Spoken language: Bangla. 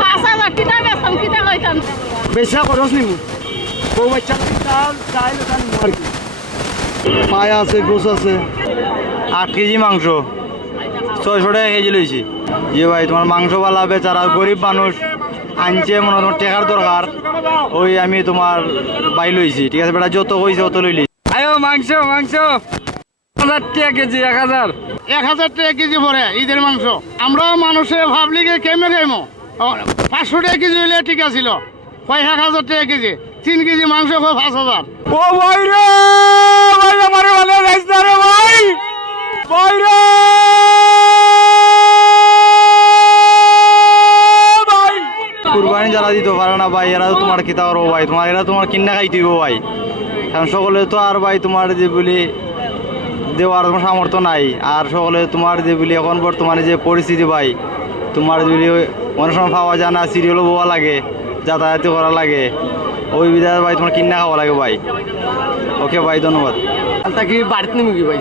পাঁচ হাজার কিতা বেচতাম কিতা কইতাম বেচা খরচ নিমু বউ বাচ্চা চাল চাইলে তা আর কি। পায় আছে গোস আছে। আট কেজি মাংস। ছয়শো টাকা কেজি লইছি। ইয়ে ভাই তোমার মাংস বালা বেচারা গরিব মানুষ। আনছে মনে হয় তোমার টেকার দরকার। ওই আমি তোমার বাই লইছি ঠিক আছে? বেটা যত কইছে অত লইলি। আয়ো মাংস মাংস। হাজার টাকা কেজি এক হাজার। এক হাজার টাকা কেজি পরে ঈদের মাংস। আমরা মানুষে ভাবলি যে কেমে কেমো পাঁচশো টাকা কেজি হলে ঠিক আছিল। কয় এক হাজার টাকা কেজি? তিন কেজি মাংস কয় পাঁচ হাজার? ও ভাই রে ভাই আমার ভালো রে ভাই। ভাই রে কুরবানি যারা দিতে পারে না ভাই এরা তো তোমার কিতা করব ভাই? তোমার এরা তোমার কিনা খাই হইব ভাই। কারণ সকলে তো আর ভাই তোমার যে বলি দেওয়ার তোমার সামর্থ্য নাই। আর সকলে তোমার যে বলি এখন বর্তমানে যে পরিস্থিতি ভাই তোমার যে বলি অনেক সময় পাওয়া যায় না সিরিয়ালও বোয়া লাগে যাতায়াত করা লাগে। ওই বিধায় ভাই তোমার কিনা খাওয়া লাগে ভাই। ওকে ভাই, ধন্যবাদ। কি বাড়িতে নেমে কি ভাই